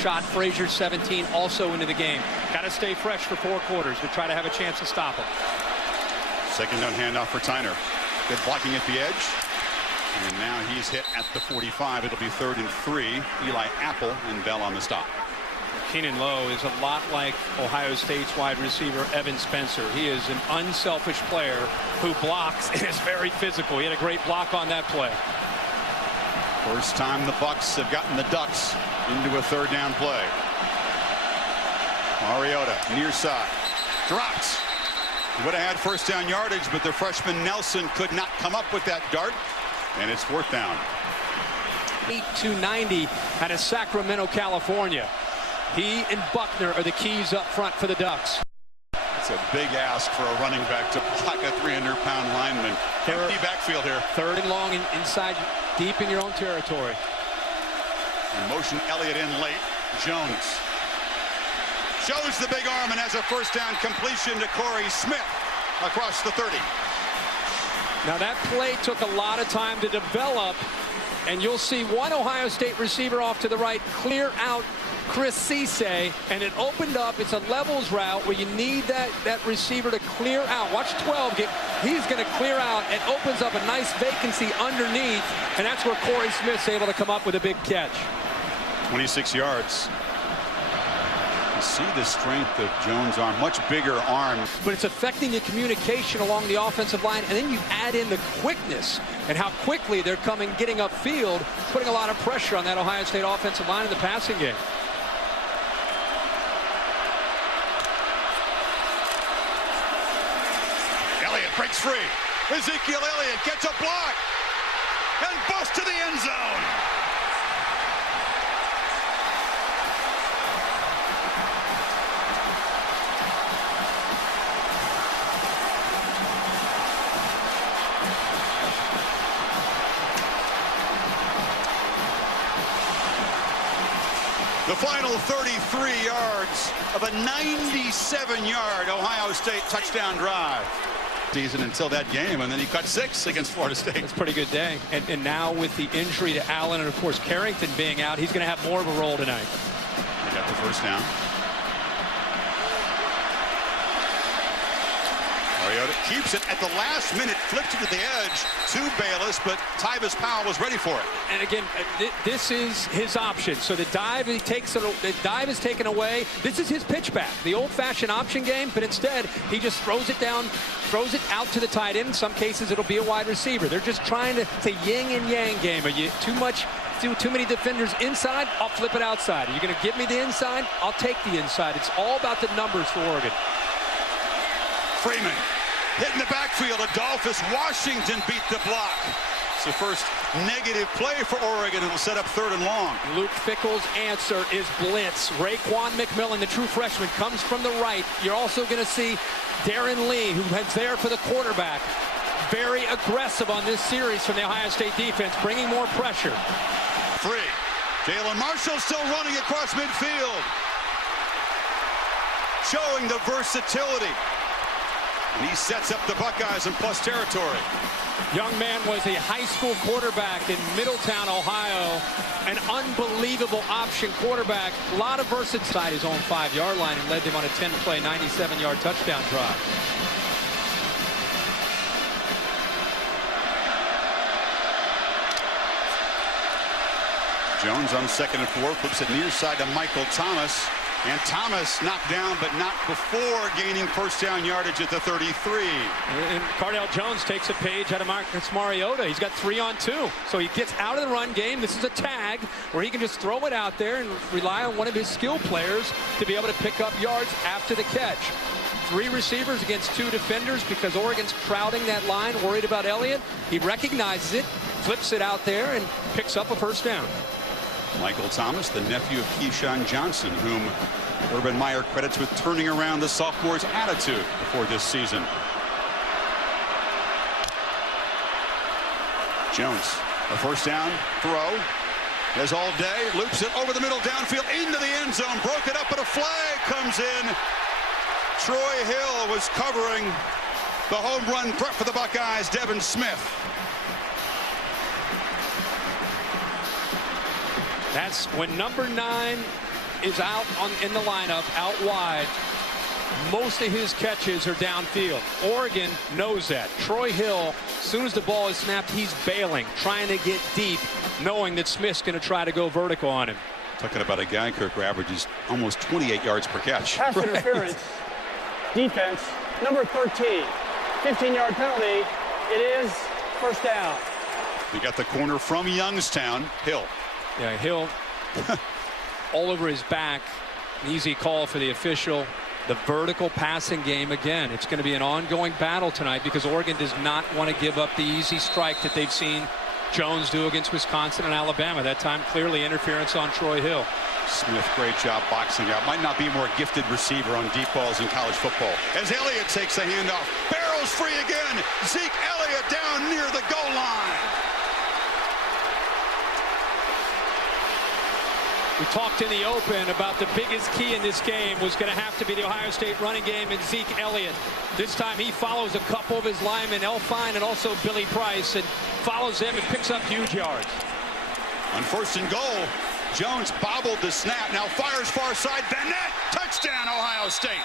shot. Frazier 17 also into the game. Got to stay fresh for 4 quarters to try to have a chance to stop him. Second down handoff for Tyner. Good blocking at the edge. And now he's hit at the 45. It'll be 3rd and 3. Eli Apple and Bell on the stop. Keenan Lowe is a lot like Ohio State's wide receiver Evan Spencer. He is an unselfish player who blocks and is very physical. He had a great block on that play. First time the Bucks have gotten the Ducks into a 3rd down play. Mariota near side. Drops. Would have had 1st down yardage, but the freshman Nelson could not come up with that dart. And it's 4th down. 8-2-90 out of Sacramento, California. He and Buckner are the keys up front for the Ducks. It's a big ask for a running back to block a 300-pound lineman. Empty backfield here. 3rd and long inside, deep in your own territory. And motion Elliott in late. Jones shows the big arm and has a 1st down completion to Corey Smith across the 30. Now that play took a lot of time to develop, and you'll see one Ohio State receiver off to the right clear out Chris Cisse, and it opened up. It's a levels route where you need that receiver to clear out. Watch 12. He's going to clear out and opens up a nice vacancy underneath, and that's where Corey Smith's able to come up with a big catch. 26 yards. You see the strength of Jones' arm, much bigger arm. But it's affecting the communication along the offensive line, and then you add in the quickness and how quickly they're getting upfield, putting a lot of pressure on that Ohio State offensive line in the passing game. Elliott breaks free. Ezekiel Elliott gets a block and busts to the end zone. The final 33 yards of a 97-yard Ohio State touchdown drive. Season until that game, and then he cut 6 against Florida State. It's a pretty good day. And now with the injury to Allen and, of course, Carrington being out, he's going to have more of a role tonight. They got the 1st down. Mariota keeps it at the last minute, flipped it to the edge to Bayless, but Tyvis Powell was ready for it. And again, this is his option. So the dive is taken away. This is his pitch back, the old-fashioned option game, but instead he just throws it down, throws it out to the tight end. In some cases it'll be a wide receiver. They're just trying to, it's a yin and yang game. Are you too many defenders inside? I'll flip it outside. Are you going to give me the inside? I'll take the inside. It's all about the numbers for Oregon. Freeman hitting the backfield. Adolphus Washington beat the block. It's the first negative play for Oregon. It'll set up 3rd and long. Luke Fickell's answer is blitz. Raekwon McMillan, the true freshman, comes from the right. You're also going to see Darren Lee, who heads there for the quarterback. Very aggressive on this series from the Ohio State defense, bringing more pressure. Free. Jalen Marshall still running across midfield, showing the versatility. And he sets up the Buckeyes in plus territory. Young man was a high school quarterback in Middletown, Ohio. An unbelievable option quarterback. A lot of versatility his own 5-yard line and led them on a 10-play, 97-yard touchdown drive. Jones on 2nd and 4, flips it near side to Michael Thomas. And Thomas knocked down, but not before gaining 1st down yardage at the 33. And Cardale Jones takes a page out of Marcus Mariota. He's got 3-on-2. So he gets out of the run game. This is a tag where he can just throw it out there and rely on one of his skill players to be able to pick up yards after the catch. 3 receivers against 2 defenders because Oregon's crowding that line, worried about Elliott. He recognizes it, flips it out there, and picks up a 1st down. Michael Thomas, the nephew of Keyshawn Johnson, whom Urban Meyer credits with turning around the sophomore's attitude before this season. Jones, a 1st down throw. As all day, loops it over the middle downfield into the end zone. Broke it up, but a flag comes in. Troy Hill was covering the home run threat for the Buckeyes, Devin Smith. That's when number 9 is out in the lineup, out wide. Most of his catches are downfield. Oregon knows that. Troy Hill, as soon as the ball is snapped, he's bailing, trying to get deep, knowing that Smith's going to try to go vertical on him. Talking about a guy, Kirk, who averages almost 28 yards per catch. Pass interference, defense, number 13, 15-yard penalty. It is first down. You got the corner from Youngstown, Hill. Yeah, Hill all over his back. An easy call for the official. The vertical passing game again. It's going to be an ongoing battle tonight because Oregon does not want to give up the easy strike that they've seen Jones do against Wisconsin and Alabama. That time clearly interference on Troy Hill. Smith, great job boxing out. Might not be a more gifted receiver on deep balls in college football. As Elliott takes the handoff, barrels free again. Zeke Elliott down near the goal line. We talked in the open about the biggest key in this game was going to have to be the Ohio State running game and Zeke Elliott. This time he follows a couple of his linemen, Elfine and also Billy Price, and follows them and picks up huge yards. On first and goal, Jones bobbled the snap, now fires far side. Bennett, touchdown Ohio State.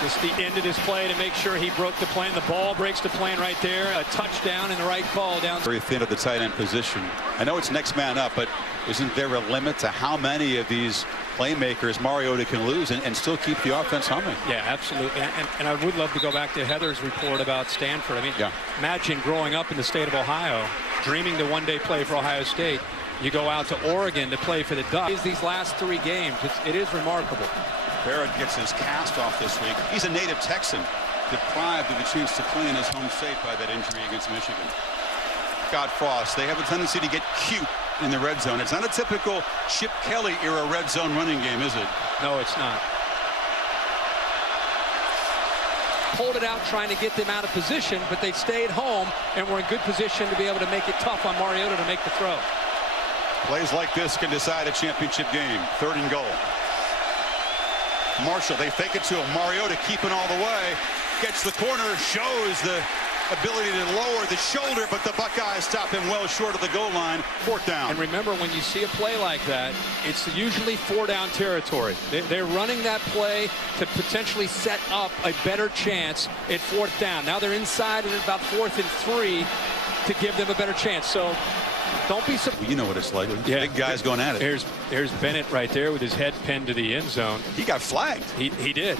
Just the end of this play to make sure he broke the plane. The ball breaks the plane right there. A touchdown and the right call down. Very thin at the tight end position. I know it's next man up, but isn't there a limit to how many of these playmakers Mariota can lose and still keep the offense humming? Yeah, absolutely. And I would love to go back to Heather's report about Stanford. I mean, imagine growing up in the state of Ohio, dreaming to one day play for Ohio State. You go out to Oregon to play for the Ducks. These last 3 games, it is remarkable. Barrett gets his cast off this week. He's a native Texan, deprived of the chance to play in his home state by that injury against Michigan. Scott Frost, they have a tendency to get cute in the red zone. It's not a typical Chip Kelly era red zone running game, is it? No, it's not. Pulled it out trying to get them out of position, but they stayed home and were in good position to be able to make it tough on Mariota to make the throw. Plays like this can decide a championship game. 3rd and goal. Marshall, they fake it to him. Mariota keeping all the way. Gets the corner, shows the ability to lower the shoulder, but the Buckeyes stop him well short of the goal line. 4th down. And remember, when you see a play like that, it's usually 4-down territory. They're running that play to potentially set up a better chance at 4th down. Now they're inside at about 4th and 3 to give them a better chance. So don't be surprised. You know what it's like. Yeah. Big guys going at it. Here's Bennett right there with his head pinned to the end zone. He got flagged. He did.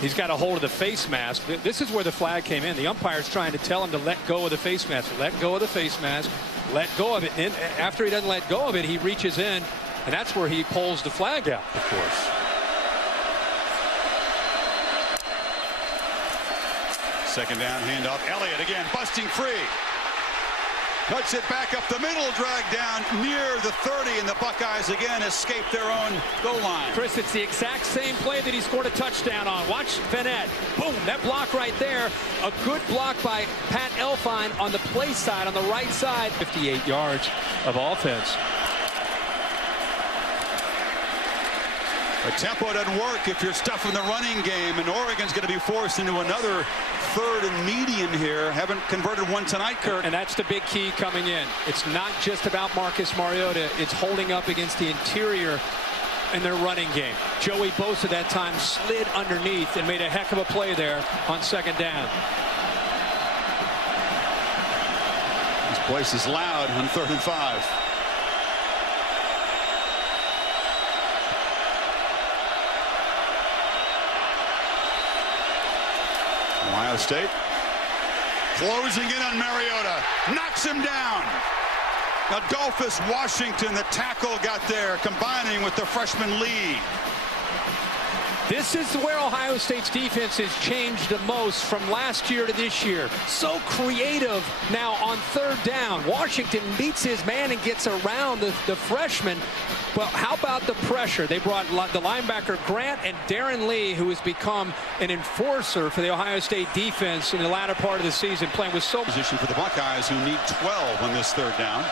He's got a hold of the face mask. This is where the flag came in. The umpire's trying to tell him to let go of the face mask. Let go of the face mask. Let go of it. And after he doesn't let go of it, he reaches in, and that's where he pulls the flag out, of course. Second down, handoff. Elliott again, busting free. Cuts it back up the middle, dragged down near the 30, and the Buckeyes again escape their own goal line. Chris, it's the exact same play that he scored a touchdown on. Watch Bennett. Boom, that block right there. A good block by Pat Elfine on the play side, on the right side. 58 yards of offense. The tempo doesn't work if you're stuffing the running game, and Oregon's going to be forced into another 3rd and medium here. Haven't converted one tonight, Kirk. And that's the big key coming in. It's not just about Marcus Mariota. It's holding up against the interior in their running game. Joey Bosa that time slid underneath and made a heck of a play there on 2nd down. This place is loud on 3rd and 5. Ohio State closing in on Mariota, knocks him down. Adolphus Washington, the tackle, got there, combining with the freshman Lee. This is where Ohio State's defense has changed the most from last year to this year. So creative now on 3rd down. Washington beats his man and gets around the freshman. Well, how about the pressure? They brought the linebacker Grant and Darren Lee, who has become an enforcer for the Ohio State defense in the latter part of the season, playing with so position for the Buckeyes, who need 12 on this 3rd down.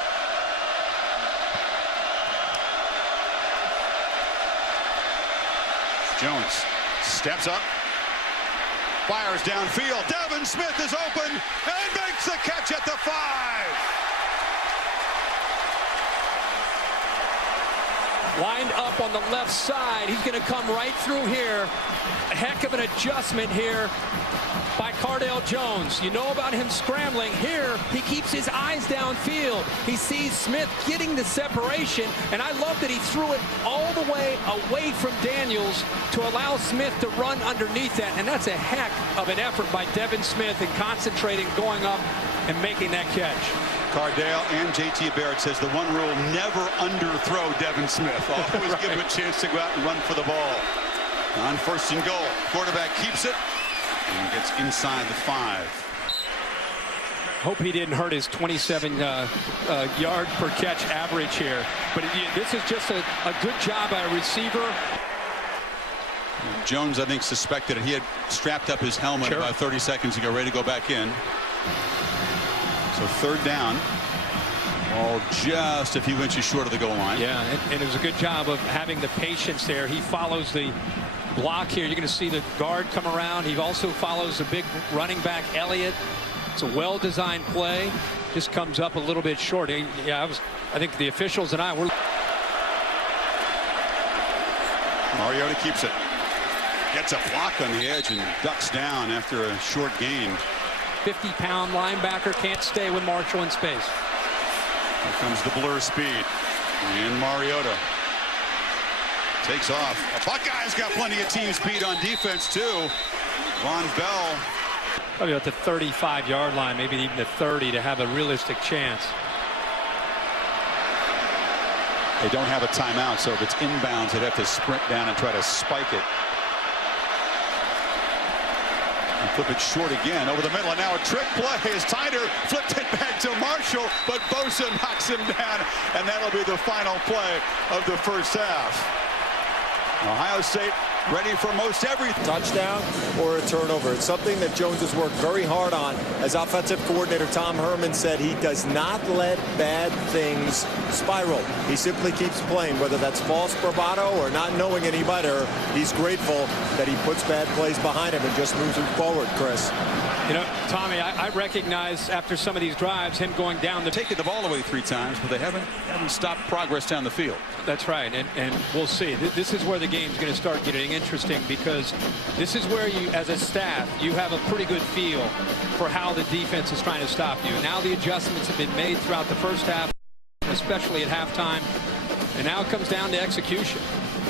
Jones steps up, Fires downfield. Devin Smith is open and makes the catch at the 5. Lined up on the left side. He's going to come right through here. A heck of an adjustment here by Cardale Jones. You know about him scrambling. Here, he keeps his eyes downfield. He sees Smith getting the separation, and I love that he threw it all the way away from Daniels to allow Smith to run underneath that, and that's a heck of an effort by Devin Smith in concentrating, going up, and making that catch. Cardale and JT Barrett says the one rule: never underthrow Devin Smith. Always give him a chance to go out and run for the ball. On 1st and goal, quarterback keeps it and gets inside the 5. Hope he didn't hurt his 27 yard per catch average here. But this is just a good job by a receiver. Jones, I think, suspected it. He had strapped up his helmet about 30 seconds ago, ready to go back in. So 3rd down. All just a few inches short of the goal line. Yeah, and it was a good job of having the patience there. He follows the block here. You're going to see the guard come around. He also follows the big running back, Elliott. It's a well-designed play. Just comes up a little bit short. Yeah, I think the officials and I were. Mariota keeps it. Gets a block on the edge and ducks down after a short gain. 50-pound linebacker can't stay with Marshall in space. Here comes the blur speed. And Mariota takes off. The Buckeyes got plenty of team speed on defense, too. Von Bell. Probably at the 35-yard line, maybe even the 30 to have a realistic chance. They don't have a timeout, so if it's inbounds, they'd have to sprint down and try to spike it. And flip it short again over the middle, and now a trick play as Tyner flipped it back to Marshall, but Bosa knocks him down, and that'll be the final play of the 1st half. Ohio State ready for most everything. Touchdown or a turnover. It's something that Jones has worked very hard on. As offensive coordinator Tom Herman said, he does not let bad things spiral. He simply keeps playing, whether that's false bravado or not knowing any better. He's grateful that he puts bad plays behind him and just moves him forward, Chris. You know, Tommy, I recognize after some of these drives him going down the taking the ball away 3 times, but they haven't stopped progress down the field. That's right, and we'll see. This is where the game's going to start getting interesting, because this is where you, as a staff, you have a pretty good feel for how the defense is trying to stop you. Now the adjustments have been made throughout the 1st half, especially at halftime, and now it comes down to execution.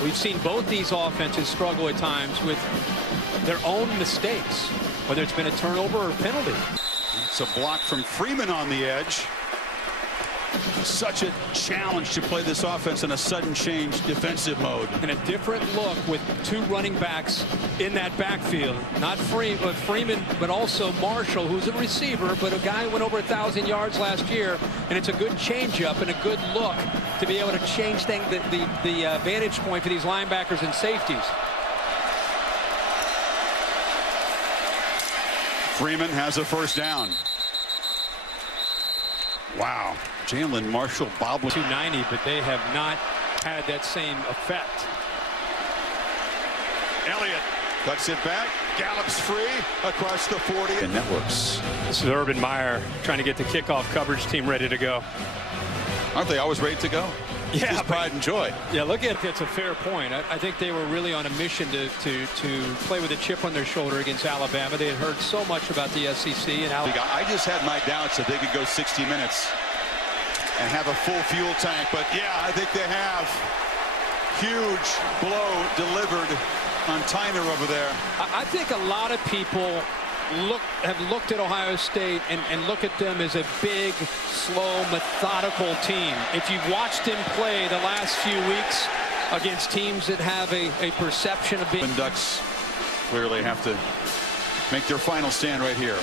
We've seen both these offenses struggle at times with their own mistakes, whether it's been a turnover or a penalty. It's a block from Freeman on the edge. Such a challenge to play this offense in a sudden change defensive mode. And a different look with 2 running backs in that backfield. Not Freeman, but also Marshall, who's a receiver, but a guy who went over 1,000 yards last year. And it's a good changeup and a good look to be able to change the vantage point for these linebackers and safeties. Freeman has a 1st down. Wow. Jalen Marshall bobbling. 290, but they have not had that same effect. Elliott cuts it back, gallops free across the 40. And networks. This is Urban Meyer trying to get the kickoff coverage team ready to go. Aren't they always ready to go? Yeah, just pride and joy. Yeah, look at it's a fair point. I think they were really on a mission to play with a chip on their shoulder against Alabama. They had heard so much about the SEC and Alabama. I just had my doubts that they could go 60 minutes and have a full fuel tank, but yeah, I think they have. Huge blow delivered on Tyner over there. I think a lot of people have looked at Ohio State and look at them as a big, slow, methodical team. If you've watched him play the last few weeks against teams that have a perception of being... The Ducks clearly have to make their final stand right here.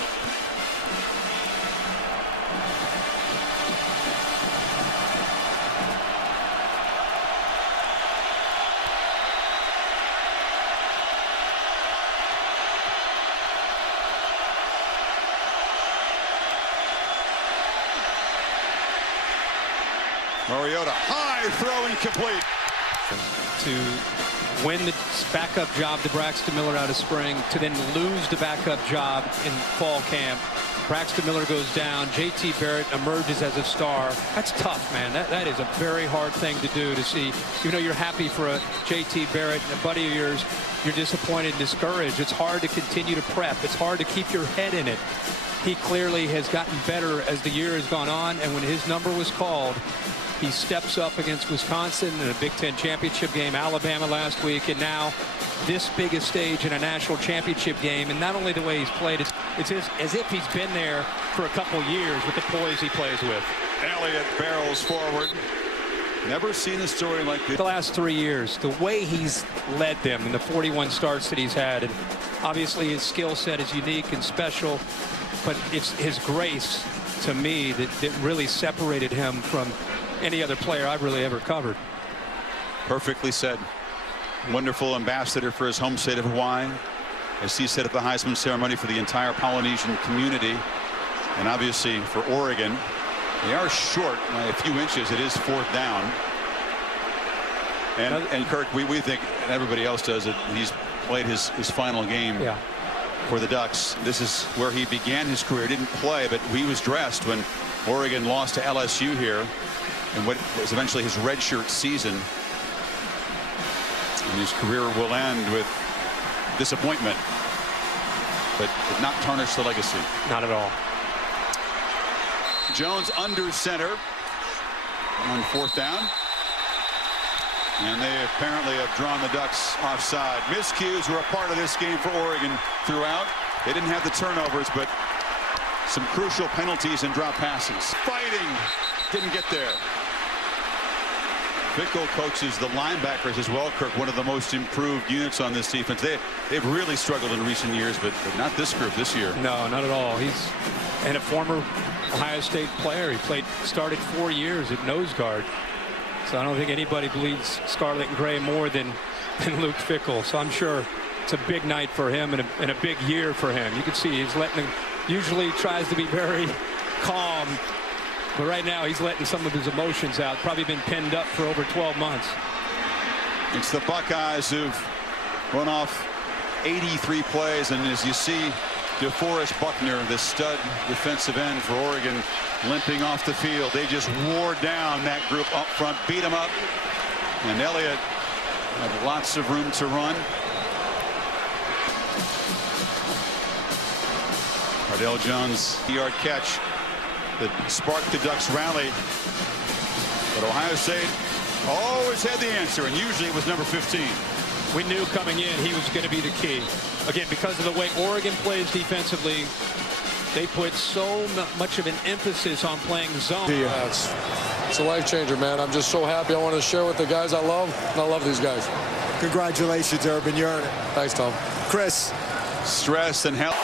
Mariota, high throw incomplete. to win the backup job to Braxton Miller out of spring, to then lose the backup job in fall camp. Braxton Miller goes down. J.T. Barrett emerges as a star. That's tough, man. That is a very hard thing to do, to see. Even though you're happy for a J.T. Barrett and a buddy of yours, you're disappointed and discouraged. It's hard to continue to prep. It's hard to keep your head in it. He clearly has gotten better as the year has gone on, and when his number was called, he steps up against Wisconsin in a Big Ten championship game, Alabama last week, and now this biggest stage in a national championship game. And not only the way he's played, it's as if he's been there for a couple years with the poise he plays with. Elliott barrels forward. Never seen a story like this. The last 3 years, the way he's led them in the 41 starts that he's had, and obviously his skill set is unique and special, but it's his grace, to me, that really separated him from any other player I've really ever covered. Perfectly said. Wonderful ambassador for his home state of Hawaii, as he said at the Heisman ceremony, for the entire Polynesian community, and obviously for Oregon. They are short by a few inches. It is 4th down. And Kirk, we think, and everybody else does, that he's played his final game for the Ducks. This is where he began his career. Didn't play, but he was dressed when Oregon lost to LSU here in what was eventually his redshirt season. And his career will end with disappointment, but did not tarnish the legacy. Not at all. Jones under center on 4th down. And they apparently have drawn the Ducks offside. Miscues were a part of this game for Oregon throughout. They didn't have the turnovers, but some crucial penalties and drop passes. Fighting, didn't get there. Fickell coaches the linebackers as well, Kirk, one of the most improved units on this defense. They've really struggled in recent years, but not this group this year. No, not at all. He's a former Ohio State player. He started 4 years at nose guard. So I don't think anybody bleeds scarlet and gray more than Luke Fickell. So I'm sure it's a big night for him and a big year for him. You can see he's usually tries to be very calm, but right now he's letting some of his emotions out. Probably been pinned up for over 12 months. It's the Buckeyes who've run off 83 plays, and as you see, DeForest Buckner, the stud defensive end for Oregon, limping off the field. They just wore down that group up front, beat them up, and Elliott had lots of room to run. Cardale Jones, yard catch that sparked the Ducks rally, but Ohio State always had the answer, and usually it was number 15. We knew coming in he was going to be the key. Again, because of the way Oregon plays defensively, they put so much of an emphasis on playing zone. Yeah, it's a life changer, man. I'm just so happy. I want to share with the guys I love, and I love these guys. Congratulations, Urban. You earned it. Thanks, Tom. Chris. Stress and help.